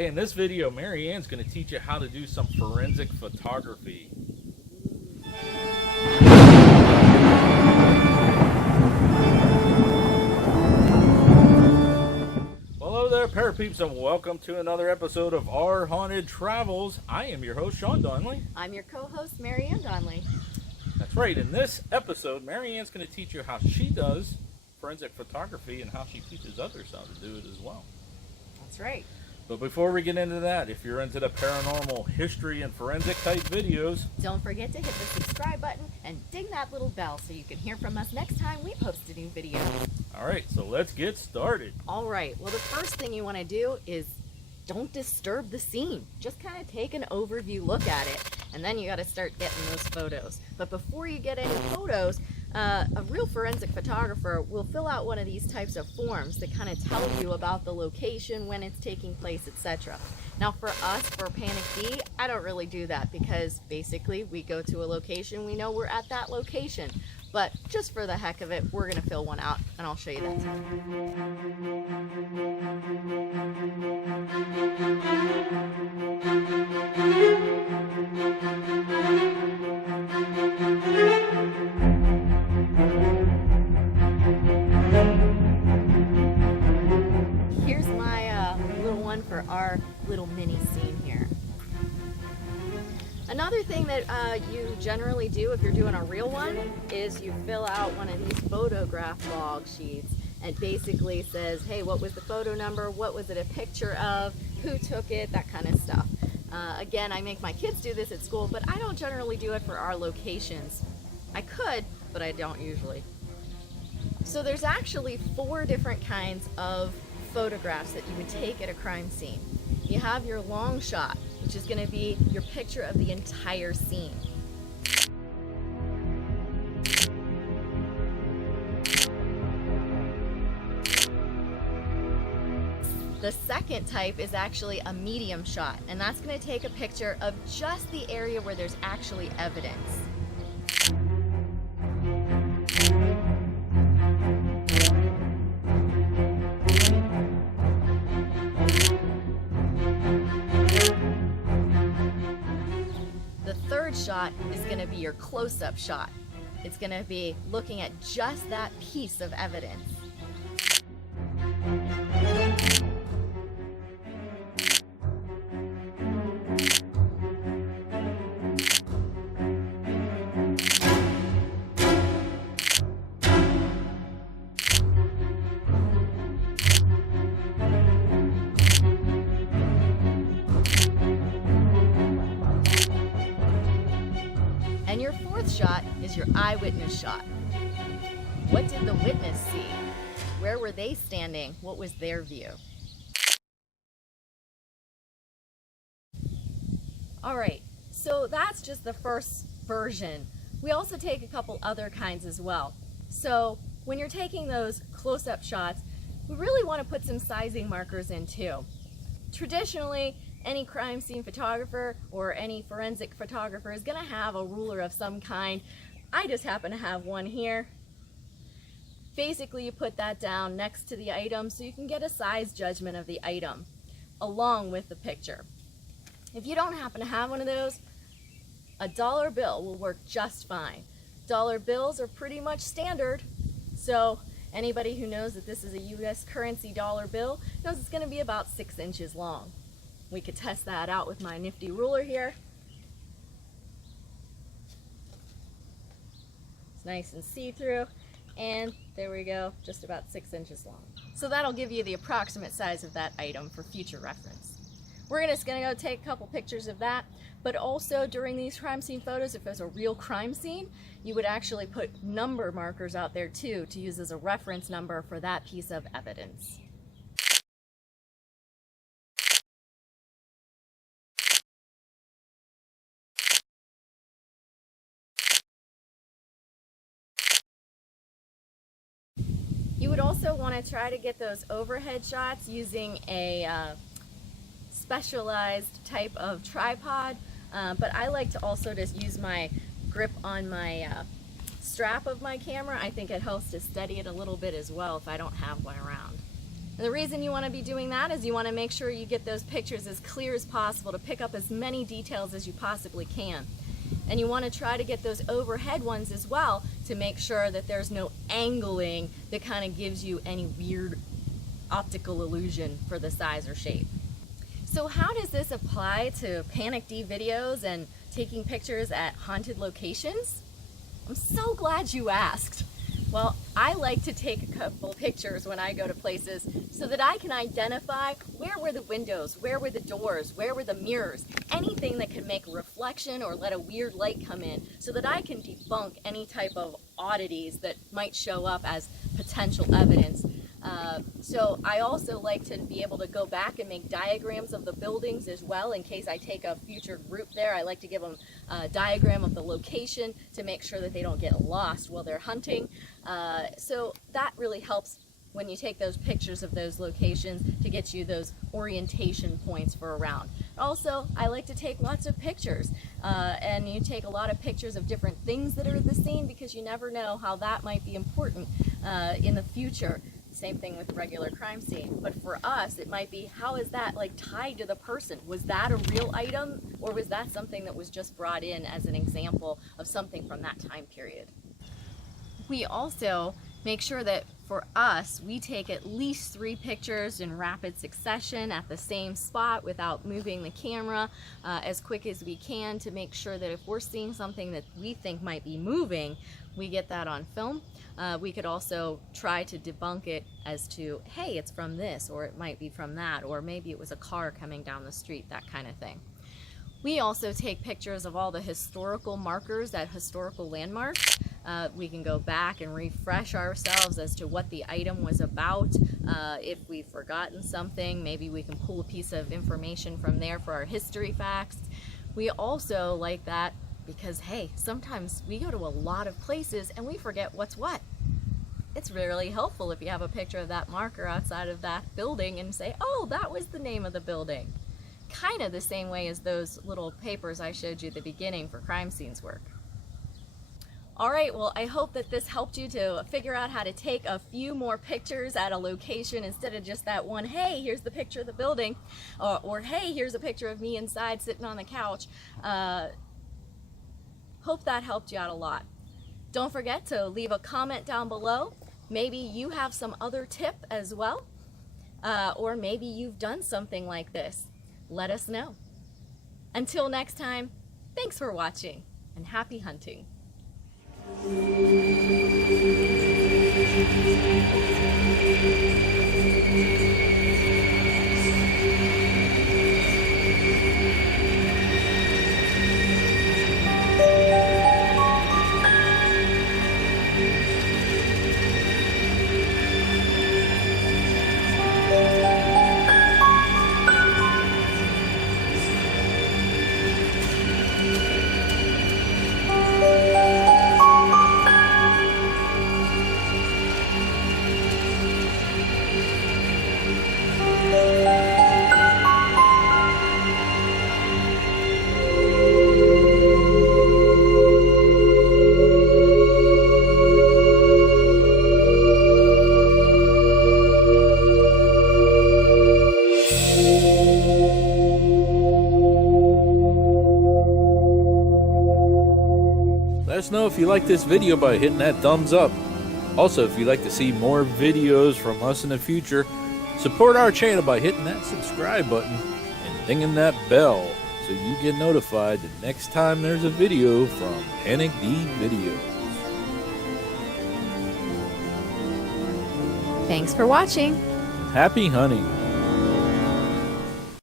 Hey, in this video, Marianne's going to teach you how to do some forensic photography. Well, hello there, parapeeps, and welcome to another episode of Our Haunted Travels. I am your host, Sean Donnelly. I'm your co-host, Marianne Donnelly. That's right. In this episode, Marianne's going to teach you how she does forensic photography and how she teaches others how to do it as well. That's right. But before we get into that, if you're into the paranormal history and forensic type videos, Don't forget to hit the subscribe button and ding that little bell so you can hear from us next time we post a new video. all right, so let's get started. All right, well, the first thing you want to do is don't disturb the scene. Just kind of take an overview look at it, and then you got to start getting those photos. But before you get any photos, a real forensic photographer will fill out one of these types of forms that kind of tell you about the location, when it's taking place, etc. Now for us, for Panic D, I don't really do that because basically we go to a location, we know we're at that location. But just for the heck of it, we're going to fill one out, and I'll show you that too. Here's my little one for our little mini scene here. Another thing that you generally do if you're doing a real one is you fill out one of these photograph log sheets and basically says, hey, what was the photo number, what was it a picture of, who took it, that kind of stuff. Again, I make my kids do this at school, but I don't generally do it for our locations. I could, but I don't usually. So there's actually 4 different kinds of photographs that you would take at a crime scene. You have your long shot, which is going to be your picture of the entire scene. The second type is actually a medium shot, and that's going to take a picture of just the area where there's actually evidence. The third shot is going to be your close-up shot. It's going to be looking at just that piece of evidence. And your fourth shot is your eyewitness shot. What did the witness see? Where were they standing? What was their view? All right, so that's just the first version. We also take a couple other kinds as well. So when you're taking those close-up shots, we really want to put some sizing markers in too. Traditionally, any crime scene photographer or any forensic photographer is going to have a ruler of some kind. I just happen to have one here. Basically, you put that down next to the item so you can get a size judgment of the item along with the picture. If you don't happen to have one of those, a dollar bill will work just fine. Dollar bills are pretty much standard, so anybody who knows that this is a US currency dollar bill knows it's going to be about 6 inches long. We could test that out with my nifty ruler here. It's nice and see-through, and there we go, just about 6 inches long. So that'll give you the approximate size of that item for future reference. We're just gonna go take a couple pictures of that, but also during these crime scene photos, if there's a real crime scene, you would actually put number markers out there too to use as a reference number for that piece of evidence. You would also want to try to get those overhead shots using a specialized type of tripod, but I like to also just use my grip on my strap of my camera. I think it helps to steady it a little bit as well if I don't have one around. And the reason you want to be doing that is you want to make sure you get those pictures as clear as possible to pick up as many details as you possibly can. And you want to try to get those overhead ones as well to make sure that there's no angling that kind of gives you any weird optical illusion for the size or shape. So how does this apply to Panic D videos and taking pictures at haunted locations? I'm so glad you asked. Well, I like to take a couple pictures when I go to places so that I can identify where were the windows, where were the doors, where were the mirrors, anything that could make a reflection or let a weird light come in so that I can debunk any type of oddities that might show up as potential evidence. So I also like to be able to go back and make diagrams of the buildings as well in case I take a future group there. I like to give them a diagram of the location to make sure that they don't get lost while they're hunting. So that really helps when you take those pictures of those locations to get you those orientation points for around. Also, I like to take lots of pictures, and you take a lot of pictures of different things that are at the scene because you never know how that might be important in the future. Same thing with a regular crime scene. But for us, it might be, how is that like tied to the person? Was that a real item, or was that something that was just brought in as an example of something from that time period? We also make sure that for us, we take at least 3 pictures in rapid succession at the same spot without moving the camera as quick as we can to make sure that if we're seeing something that we think might be moving, we get that on film. We could also try to debunk it as to, hey, it's from this, or it might be from that, or maybe it was a car coming down the street, that kind of thing. We also take pictures of all the historical markers at historical landmarks. We can go back and refresh ourselves as to what the item was about. If we've forgotten something, maybe we can pull a piece of information from there for our history facts. We also like that because, hey, sometimes we go to a lot of places and we forget what's what. It's really helpful if you have a picture of that marker outside of that building and say, oh, that was the name of the building. Kind of the same way as those little papers I showed you at the beginning for crime scenes work. All right, well, I hope that this helped you to figure out how to take a few more pictures at a location instead of just that one, hey, here's the picture of the building, or hey, here's a picture of me inside sitting on the couch. Hope that helped you out a lot. Don't forget to leave a comment down below. Maybe you have some other tip as well, or maybe you've done something like this. Let us know. Until next time, thanks for watching and happy hunting. Let us know if you like this video by hitting that thumbs up. Also, if you'd like to see more videos from us in the future, support our channel by hitting that subscribe button and dinging that bell so you get notified the next time there's a video from Panic D Videos. Thanks for watching. Happy hunting!